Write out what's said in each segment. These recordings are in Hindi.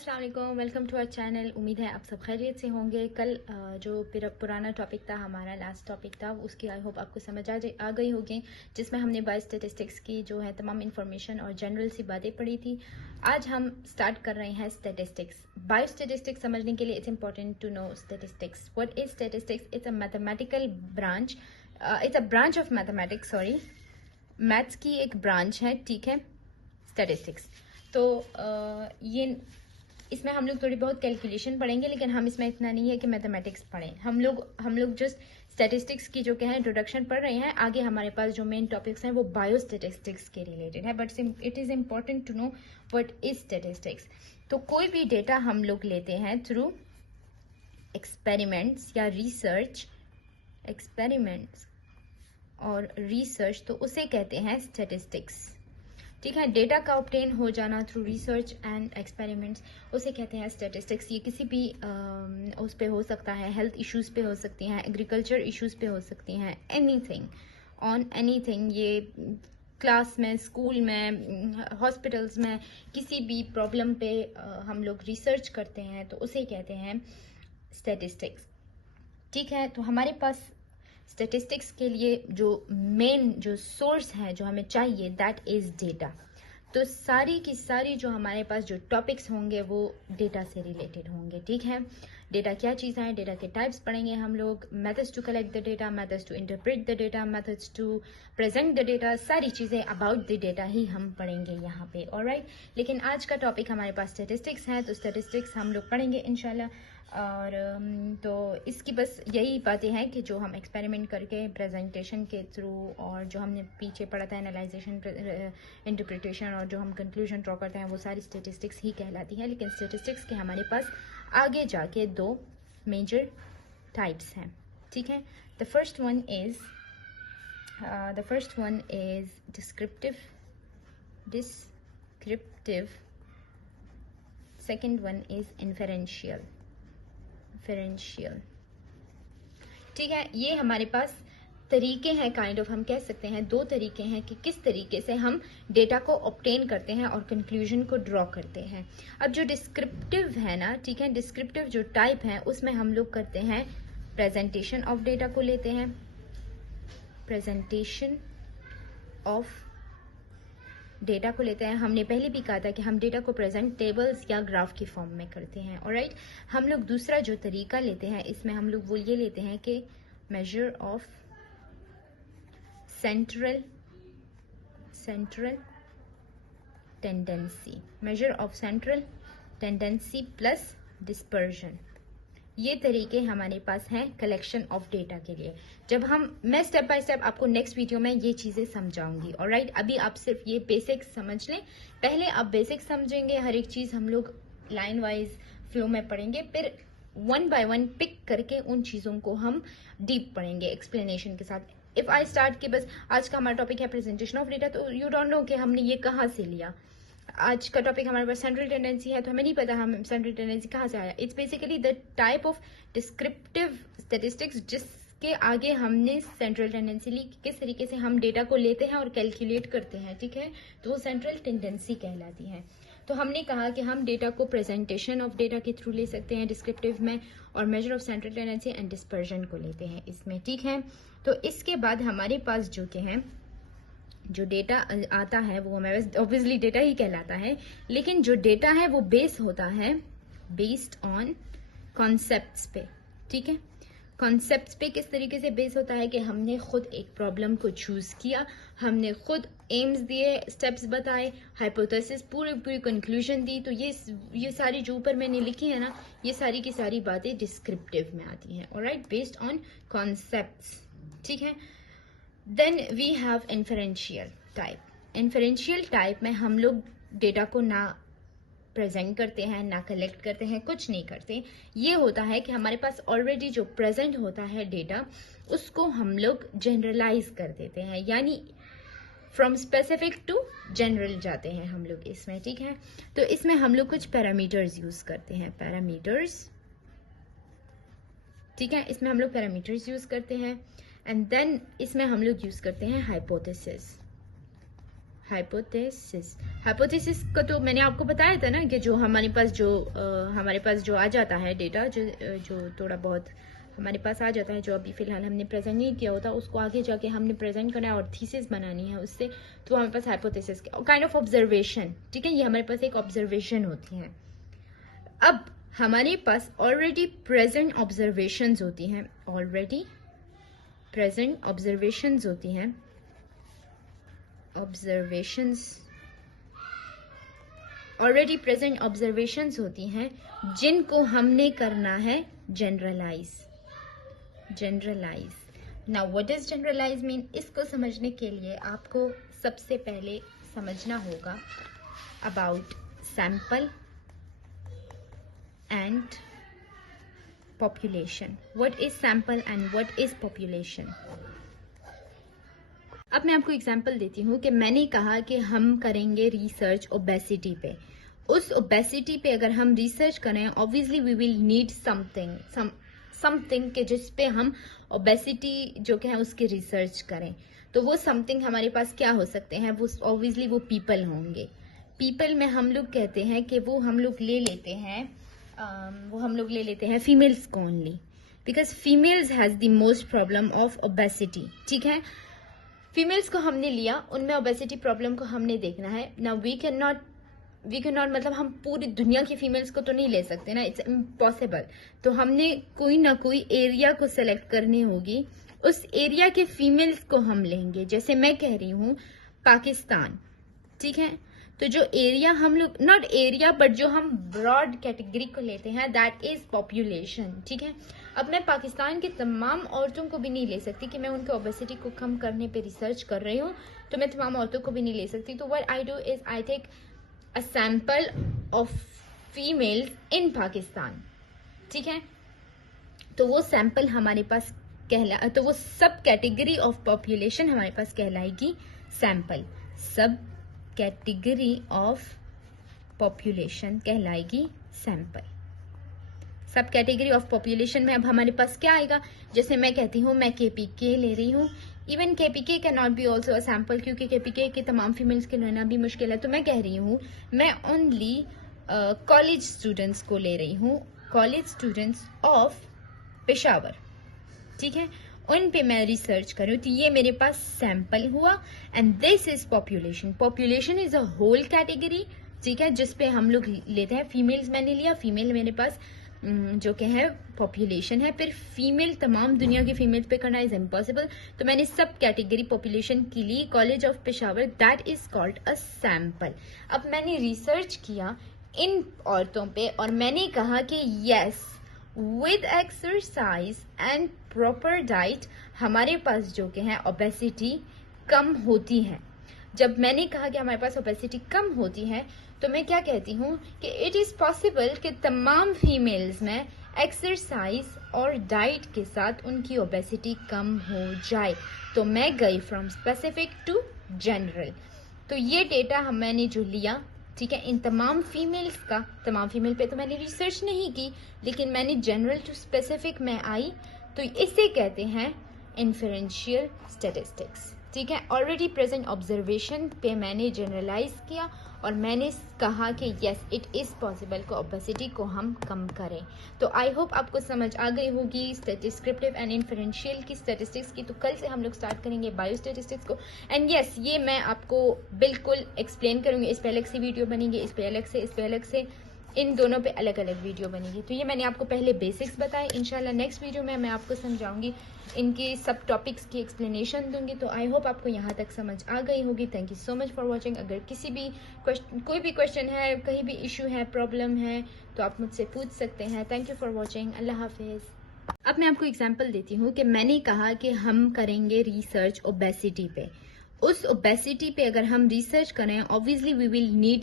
अस्सलाम वालेकुम, वेलकम टू आवर चैनल। उम्मीद है आप सब खैरियत से होंगे। कल जो पुराना टॉपिक था, हमारा लास्ट टॉपिक था, उसकी आई होप आपको समझ आ गई होगी, जिसमें हमने बायो स्टैटिस्टिक्स की जो है तमाम इंफॉर्मेशन और जनरल सी बातें पढ़ी थी। आज हम स्टार्ट कर रहे हैं स्टैटिस्टिक्स। बायो स्टैटिस्टिक्स समझने के लिए it's important to know statistics. What is statistics? It's a mathematical branch, it's a branch of mathematics, sorry, maths की एक ब्रांच है, ठीक है, स्टैटिस्टिक्स। तो ये इसमें हम लोग थोड़ी बहुत कैलकुलेशन पढ़ेंगे, लेकिन हम इसमें इतना नहीं है कि मैथमेटिक्स पढ़ें। हम लोग जस्ट स्टैटिस्टिक्स की जो क्या है इंट्रोडक्शन पढ़ रहे हैं। आगे हमारे पास जो मेन टॉपिक्स हैं वो बायो स्टैटिस्टिक्स के रिलेटेड है, but it is important to know what is statistics. तो कोई भी डेटा हम लोग लेते हैं थ्रू एक्सपेरिमेंट्स या रिसर्च, एक्सपेरिमेंट्स और रिसर्च, तो उसे कहते हैं स्टैटिस्टिक्स, ठीक है। डेटा का ऑब्टेन हो जाना थ्रू रिसर्च एंड एक्सपेरिमेंट्स, उसे कहते हैं स्टैटिस्टिक्स। ये किसी भी उस पे हो सकता है, हेल्थ इश्यूज पे हो सकती हैं, एग्रीकल्चर इश्यूज पे हो सकती हैं, एनीथिंग ऑन एनीथिंग। ये क्लास में, स्कूल में, हॉस्पिटल्स में, किसी भी प्रॉब्लम पे हम लोग रिसर्च करते हैं, तो उसे कहते हैं स्टैटिस्टिक्स, ठीक है। तो हमारे पास स्टैटिस्टिक्स के लिए जो मेन जो सोर्स है जो हमें चाहिए, दैट इज डेटा। तो सारी की सारी जो हमारे पास जो टॉपिक्स होंगे वो डेटा से रिलेटेड होंगे, ठीक है। डेटा क्या चीज़ है, डेटा के टाइप्स पढ़ेंगे हम लोग, methods to collect the data, methods to interpret the data, methods to present the data, सारी चीज़ें अबाउट द डेटा ही हम पढ़ेंगे यहाँ पे, ऑलराइट। लेकिन आज का टॉपिक हमारे पास स्टैटिस्टिक्स है, तो स्टैटिस्टिक्स हम लोग पढ़ेंगे इंशाल्लाह। और तो इसकी बस यही बातें हैं कि जो हम एक्सपेरिमेंट करके प्रेजेंटेशन के थ्रू, और जो हमने पीछे पढ़ा था एनालाइजेशन, इंटरप्रिटेशन, और जो हम कंक्लूजन ड्रॉ करते हैं, वो सारी स्टैटिस्टिक्स ही कहलाती हैं। लेकिन स्टैटिस्टिक्स के हमारे पास आगे जाके दो मेजर टाइप्स हैं, ठीक है। The first one is descriptive, second one is inferential, ठीक है। ये हमारे पास तरीके हैं, काइंड ऑफ हम कह सकते हैं दो तरीके हैं कि किस तरीके से हम डेटा को ऑब्टेन करते हैं और कंक्लूजन को ड्रॉ करते हैं। अब जो डिस्क्रिप्टिव है ना, ठीक है, डिस्क्रिप्टिव जो टाइप है उसमें हम लोग करते हैं प्रेजेंटेशन ऑफ डेटा को लेते हैं, प्रेजेंटेशन ऑफ डेटा को लेते हैं। हमने पहले भी कहा था कि हम डेटा को प्रेजेंट टेबल्स या ग्राफ की फॉर्म में करते हैं, ऑलराइट। हम लोग दूसरा जो तरीका लेते हैं, इसमें हम लोग वो ये लेते हैं कि measure of central tendency, measure of central tendency plus dispersion. ये तरीके हमारे पास हैं कलेक्शन ऑफ डेटा के लिए। मैं स्टेप बाय स्टेप आपको नेक्स्ट वीडियो में ये चीजें समझाऊंगी, ऑलराइट। अभी आप सिर्फ ये बेसिक्स समझ लें। पहले आप बेसिक्स समझेंगे, हर एक चीज हम लोग लाइन वाइज फ्लो में पढ़ेंगे, फिर वन बाय वन पिक करके उन चीजों को हम डीप पढ़ेंगे एक्सप्लेनेशन के साथ। इफ आई स्टार्ट कि बस आज का हमारा टॉपिक है प्रेजेंटेशन ऑफ डेटा, तो यू डोंट नो कि हमने ये कहाँ से लिया। आज का टॉपिक हमारे पास सेंट्रल टेंडेंसी है, तो हमें नहीं पता हम सेंट्रल टेंडेंसी कहाँ से आया। It's basically the type of descriptive statistics जिसके आगे हमने सेंट्रल टेंडेंसी ली, किस तरीके से हम डेटा को लेते हैं और कैलकुलेट करते हैं, ठीक है, तो वो सेंट्रल टेंडेंसी कहलाती है। तो हमने कहा कि हम डेटा को प्रेजेंटेशन ऑफ डेटा के थ्रू ले सकते हैं डिस्क्रिप्टिव में, और measure of central tendency and dispersion को लेते हैं इसमें, ठीक है। तो इसके बाद हमारे पास जो के हैं जो डेटा आता है वो हमारे ऑब्वियसली डेटा ही कहलाता है, लेकिन जो डेटा है वो बेस होता है बेस्ड ऑन कॉन्सेप्ट्स पे, ठीक है। कॉन्सेप्ट्स पे किस तरीके से बेस होता है कि हमने खुद एक प्रॉब्लम को चूज किया, हमने खुद एम्स दिए, स्टेप्स बताए, हाइपोथेसिस पूरी कंक्लूजन दी। तो ये सारी जो ऊपर मैंने लिखी है ना, ये सारी की सारी बातें डिस्क्रिप्टिव में आती हैं, ऑलराइट, बेस्ड ऑन कॉन्सेप्ट्स, ठीक है। Then we have inferential type. Inferential type में हम लोग डेटा को ना प्रेजेंट करते हैं, ना कलेक्ट करते हैं, कुछ नहीं करते। ये होता है कि हमारे पास ऑलरेडी जो प्रेजेंट होता है डेटा, उसको हम लोग जनरलाइज कर देते हैं, यानी फ्रॉम स्पेसिफिक टू जनरल जाते हैं हम लोग इसमें, ठीक है। तो इसमें हम लोग कुछ पैरामीटर्स यूज करते हैं, पैरामीटर्स, ठीक है, इसमें हम लोग पैरामीटर्स यूज करते हैं। एंड देन इसमें हम लोग यूज करते हैं हाइपोथेसिस, हाइपोथेसिस को तो मैंने आपको बताया था ना कि जो हमारे पास जो आ जाता है डेटा, जो थोड़ा बहुत हमारे पास आ जाता है, जो अभी फिलहाल हमने प्रेजेंट नहीं किया होता, उसको आगे जाके हमने प्रेजेंट करना है और थीसिस बनानी है उससे, तो हमारे पास हाइपोथेसिस काइंड ऑफ ऑब्जर्वेशन, ठीक है, ये हमारे पास एक ऑब्जर्वेशन होती है। अब हमारे पास ऑलरेडी प्रेजेंट ऑब्जर्वेशंस होती हैं, ऑलरेडी प्रेजेंट ऑब्जर्वेशंस होती हैं, ऑलरेडी प्रेजेंट ऑब्जर्वेशंस होती हैं जिनको हमने करना है generalize. Now what is generalize mean? इसको समझने के लिए आपको सबसे पहले समझना होगा about sample and population. What is sample and what is population? अब मैं आपको एग्जांपल देती हूँ कि मैंने कहा कि हम करेंगे रिसर्च ओबेसिटी पे। उस ओबेसिटी पे अगर हम रिसर्च करें, obviously we will need something के जिस पे हम ओबेसिटी जो कि है उसकी रिसर्च करें। तो वो समथिंग हमारे पास क्या हो सकते हैं? वो ऑब्वियसली वो पीपल होंगे। पीपल में हम लोग कहते हैं कि वो हम लोग ले लेते हैं फीमेल्स को only, because females has the most problem of obesity. ठीक है, फीमेल्स को हमने लिया, उनमें ओबेसिटी प्रॉब्लम को हमने देखना है। नाउ वी कैन नॉट मतलब हम पूरी दुनिया की फीमेल्स को तो नहीं ले सकते ना, इट्स इम्पॉसिबल। तो हमने कोई ना कोई एरिया को सिलेक्ट करनी होगी, उस एरिया के फीमेल्स को हम लेंगे। जैसे मैं कह रही हूँ पाकिस्तान, ठीक है, तो जो एरिया हम लोग, नॉट एरिया बट जो हम ब्रॉड कैटेगरी को लेते हैं, दैट इज पॉपुलेशन। ठीक है, अब मैं पाकिस्तान की तमाम औरतों को भी नहीं ले सकती कि मैं उनके ओबेसिटी को कम करने पे रिसर्च कर रही हूँ, तो मैं तमाम औरतों को भी नहीं ले सकती। तो what I do is I take a sample of females in Pakistan. ठीक है, तो वो सैंपल हमारे पास तो वो सब कैटेगरी ऑफ पॉपुलेशन हमारे पास कहलाएगी सैंपल। सब कैटेगरी ऑफ पॉपुलेशन कहलाएगी सैंपल। सब कैटेगरी ऑफ पॉपुलेशन में अब हमारे पास क्या आएगा? जैसे मैं कहती हूँ मैं केपीके ले रही हूँ, even KPK can not be also a sample, क्योंकि केपीके के तमाम फीमेल्स के लेना भी मुश्किल है। तो मैं कह रही हूँ मैं ओनली कॉलेज स्टूडेंट्स को ले रही हूँ, कॉलेज स्टूडेंट्स ऑफ पेशावर। ठीक है, उन पे मैं रिसर्च कर रही हूँ, तो ये मेरे पास सैंपल हुआ and this is population. Population is a whole category, ठीक है, जिसपे हम लोग लेते हैं। फीमेल्स मैंने लिया, फीमेल मेरे पास जो कि है पॉपुलेशन है। फिर फीमेल तमाम दुनिया की फीमेल्स पे करना इज इम्पॉसिबल, तो मैंने सब कैटेगरी पॉपुलेशन के लिए college of Peshawar, that is called a sample. अब मैंने रिसर्च किया इन औरतों पे और मैंने कहा कि yes, with exercise and proper diet हमारे पास जो कि है ओबेसिटी कम होती है। जब मैंने कहा कि हमारे पास ओबेसिटी कम होती है, तो मैं क्या कहती हूँ कि इट इज पॉसिबल कि तमाम फीमेल्स में एक्सरसाइज और डाइट के साथ उनकी ओबेसिटी कम हो जाए। तो मैं गई फ्रॉम स्पेसिफिक टू जनरल। तो ये डेटा मैंने जो लिया, ठीक है, इन तमाम फीमेल्स का, तमाम फीमेल पे तो मैंने रिसर्च नहीं की, लेकिन मैंने जनरल टू स्पेसिफिक में आई, तो इसे कहते हैं इन्फरेंशियल स्टैटिस्टिक्स। ठीक है, ऑलरेडी प्रेजेंट ऑब्जर्वेशन पे मैंने जनरलाइज किया और मैंने कहा कि यस इट इज पॉसिबल को ओबेसिटी को हम कम करें। तो आई होप आपको समझ आ गई होगी डिस्क्रिप्टिव एंड इन्फरेंशियल की स्टैटिस्टिक्स की। तो कल से हम लोग स्टार्ट करेंगे बायो स्टैटिस्टिक्स को। एंड यस, ये मैं आपको बिल्कुल एक्सप्लेन करूंगी। इस पे अलग से वीडियो बनेगी, इस पे अलग से इन दोनों पे अलग अलग वीडियो बनेगी। तो ये मैंने आपको पहले बेसिक्स बताए, इंशाल्लाह नेक्स्ट वीडियो में मैं आपको समझाऊंगी, इनकी सब टॉपिक्स की एक्सप्लेनेशन दूंगी। तो आई होप आपको यहाँ तक समझ आ गई होगी। Thank you so much for watching. अगर किसी भी कोई भी क्वेश्चन है, कहीं भी इशू है, प्रॉब्लम है, तो आप मुझसे पूछ सकते हैं। थैंक यू फॉर वॉचिंग, अल्लाह हाफिज। अब मैं आपको एग्जाम्पल देती हूँ कि मैंने कहा कि हम करेंगे रिसर्च ओबेसिटी पे। उस ओबेसिटी पे अगर हम रिसर्च करें, obviously we will need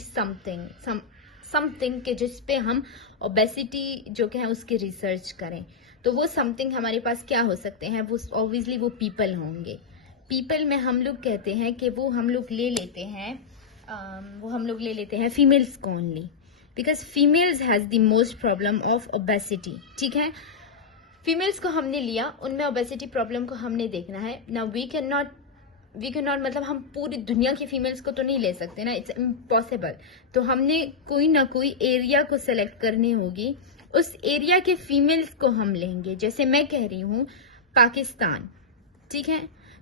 something के जिस पे हम ओबेसिटी जो कि है उसकी रिसर्च करें। तो वो समथिंग हमारे पास क्या हो सकते हैं? वो ऑब्वियसली वो पीपल होंगे। पीपल में हम लोग कहते हैं कि वो हम लोग ले लेते हैं फीमेल्स को only, because females has the most problem of obesity. ठीक है, फीमेल्स को हमने लिया, उनमें ओबेसिटी प्रॉब्लम को हमने देखना है। Now we can we can not, मतलब हम पूरी दुनिया की फीमेल्स को तो नहीं ले सकते ना, इट्स इम्पॉसिबल। तो हमने कोई ना कोई एरिया को सेलेक्ट करनी होगी, उस एरिया के फीमेल्स को हम लेंगे। जैसे मैं कह रही हूँ पाकिस्तान, ठीक है,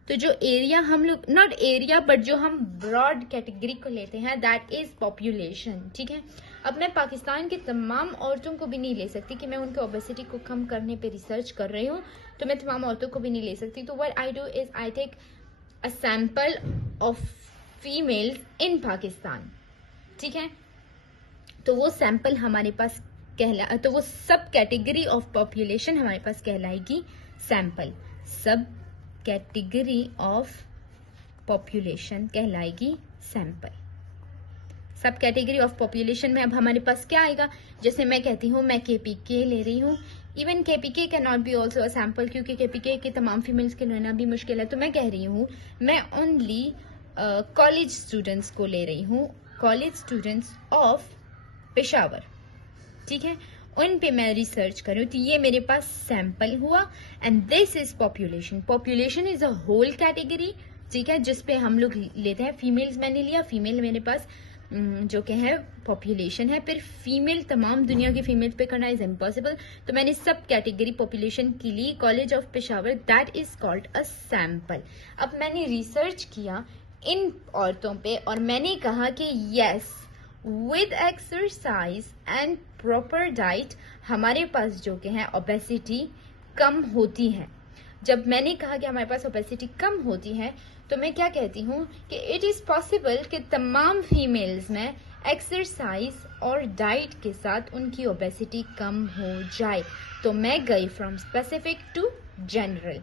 तो जो एरिया हम लोग, नॉट एरिया बट जो हम ब्रॉड कैटेगरी को लेते हैं, दैट इज पॉपुलेशन, ठीक है। अब मैं पाकिस्तान की तमाम औरतों को भी नहीं ले सकती कि मैं उनके ओबेसिटी को कम करने पे रिसर्च कर रही हूँ, तो मैं तमाम औरतों को भी नहीं ले सकती। तो what I do is I take a sample of females in Pakistan, ठीक है। तो वो सैंपल हमारे पास तो वो सब कैटेगरी ऑफ पॉपुलेशन हमारे पास कहलाएगी सैंपल, सब कैटेगरी ऑफ पॉपुलेशन कहलाएगी सैंपल। सब कैटेगरी ऑफ पॉपुलेशन में अब हमारे पास क्या आएगा, जैसे मैं कहती हूँ मैं केपीके ले रही हूँ, even KPK can not be also a sample, क्योंकि केपीके के तमाम फीमेल्स के लेना भी मुश्किल है। तो मैं कह रही हूँ मैं ओनली कॉलेज स्टूडेंट्स को ले रही हूँ, कॉलेज स्टूडेंट्स ऑफ पेशावर, ठीक है, उन पे मैं रिसर्च कर रही हूँ। तो ये मेरे पास सैंपल हुआ and this is population. Population is a whole category, ठीक है, जिसपे हम लोग लेते हैं। फीमेल्स मैंने लिया, फीमेल मेरे पास जो कि है पॉपुलेशन है, फिर फीमेल तमाम दुनिया की फीमेल्स पे करना इज इम्पॉसिबल, तो मैंने सब कैटेगरी पॉपुलेशन के लिए college of Peshawar, that is called a sample. अब मैंने रिसर्च किया इन औरतों पे और मैंने कहा कि yes, with exercise and proper diet हमारे पास जो कि है ओबेसिटी कम होती है। जब मैंने कहा कि हमारे पास ओबेसिटी कम होती है, तो मैं क्या कहती हूँ कि इट इज पॉसिबल कि तमाम फीमेल्स में एक्सरसाइज और डाइट के साथ उनकी ओबेसिटी कम हो जाए। तो मैं गई फ्रॉम स्पेसिफिक टू जनरल।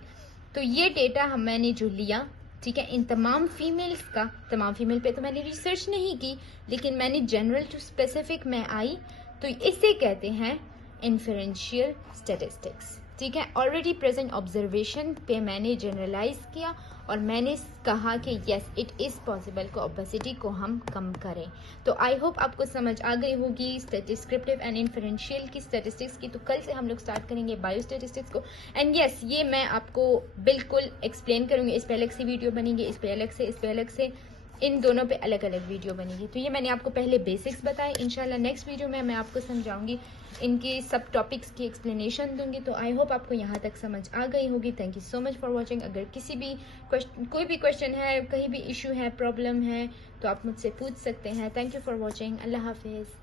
तो ये डेटा मैंने जो लिया, ठीक है, इन तमाम फीमेल्स का, तमाम फीमेल पे तो मैंने रिसर्च नहीं की, लेकिन मैंने जनरल टू स्पेसिफिक में आई, तो इसे कहते हैं इन्फरेंशियल स्टैटिस्टिक्स, ठीक है। ऑलरेडी प्रेजेंट ऑब्जर्वेशन पे मैंने जनरलाइज किया और मैंने कहा कि यस इट इज पॉसिबल को ओबेसिटी को हम कम करें। तो आई होप आपको समझ आ गई होगी डिस्क्रिप्टिव एंड इन्फरेंशियल की स्टैटिस्टिक्स की। तो कल से हम लोग स्टार्ट करेंगे बायो स्टैटिस्टिक्स को, एंड यस ये मैं आपको बिल्कुल एक्सप्लेन करूंगी। इस पे अलग से वीडियो बनेगी, इस पे अलग से, इस पे अलग से, इन दोनों पे अलग अलग वीडियो बनेगी। तो ये मैंने आपको पहले बेसिक्स बताए, इंशाल्लाह नेक्स्ट वीडियो में मैं आपको समझाऊंगी, इनकी सब टॉपिक्स की एक्सप्लेनेशन दूंगी। तो आई होप आपको यहाँ तक समझ आ गई होगी। Thank you so much for watching. अगर किसी भी कोई भी क्वेश्चन है, कहीं भी इशू है, प्रॉब्लम है, तो आप मुझसे पूछ सकते हैं। Thank you for watching. अल्लाह हाफिज़।